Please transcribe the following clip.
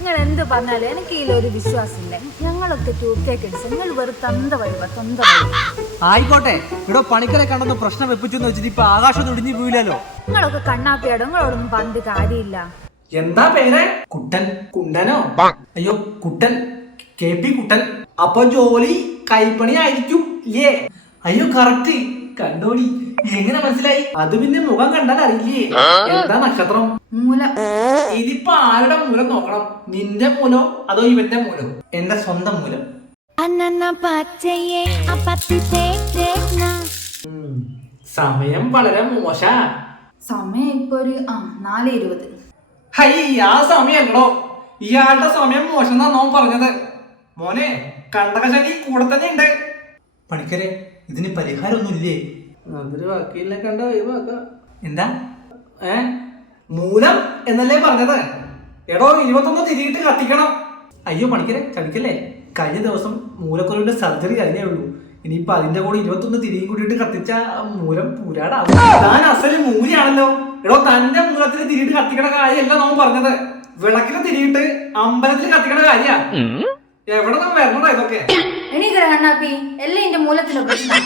നിങ്ങൾ എന്ത് പറഞ്ഞാലും എനിക്ക് ഇതിലൊരു വിശ്വാസമില്ല. ഞങ്ങളൊക്കെ ടൂക്കേക്കൻസ്, നിങ്ങൾ വെറും തന്ത വഴിവ. ആയിക്കോട്ടെ, ഇവിടെ പണിക്കരെ കണ്ടെന്ന് പ്രശ്നം വെപ്പിച്ചെന്ന് വെച്ചിട്ട് ഇപ്പൊ ആകാശം ഒടിഞ്ഞു പോയില്ലല്ലോ. നിങ്ങളൊക്കെ കണ്ണാപ്പിയാടോ, നിങ്ങളോടൊന്നും പറഞ്ഞിട്ട് കാര്യമില്ല. എന്താ പേര്? കുട്ടൻ. കുണ്ടനോ? അയ്യോ കുട്ടൻ, KP കുട്ടൻ. അപ്പൊ ജോലി കൈപ്പണി ആയിരിക്കും ഇല്ലേ? അയ്യോ കറക്റ്റ് കണ്ടോടി. എങ്ങനെ മനസ്സിലായി? അത് പിന്നെ മുഖം കണ്ടാൽ അറിയില്ലേ? എന്താ നക്ഷത്രം? മൂലം. ഇതിപ്പോ ആരുടെ മൂലം നോക്കണം? നിന്റെ മൂലോ അതോ ഇവന്റെ മൂലോ? എന്റെ സ്വന്തം മൂലം. സമയം വളരെ മോശ. സമയം ഇപ്പൊ ഒരു 4:20. ഹൈ, ആ സമയല്ലോ. ഇയാളുടെ സമയം മോശം എന്നാ നോൻ പറഞ്ഞത്. മോനെ, കണ്ടകശനി കൂടെ തന്നെ ഉണ്ട്. പണിക്കരെ, ഇതിന് പരിഹാരമൊന്നും ഇല്ലേ? അതൊരു വക്കീലിനെ കണ്ട എന്താ മൂലം എന്നല്ലേ പറഞ്ഞത്? എടോ 21 തിരിയിട്ട് കത്തിക്കണം. അയ്യോ പണിക്കരെ, ചതിക്കല്ലേ. കഴിഞ്ഞ ദിവസം മൂലക്കുരുവിന്റെ സർജറി കഴിഞ്ഞേ ഉള്ളൂ. ഇനിയിപ്പൊ അതിന്റെ കൂടെ 21 തിരിയും കൂടിയിട്ട് കത്തിച്ച മൂലം പൂരാടാവും. താൻ അസല് മൂലിയാണല്ലോ. എടോ, തന്റെ മൂലത്തിന് തിരിയിട്ട് കത്തിക്കണ കാര്യമല്ല നോൻ പറഞ്ഞത്. വിളക്കിന് തിരിയിട്ട് അമ്പലത്തിൽ കത്തിക്കണ കാര്യ. എവിടെ നാം വരണോ ഇതൊക്കെ? എനിക്ക് കണ്ണാപ്പി എല്ലാം എന്റെ മൂലത്തിലെ പ്രശ്നം.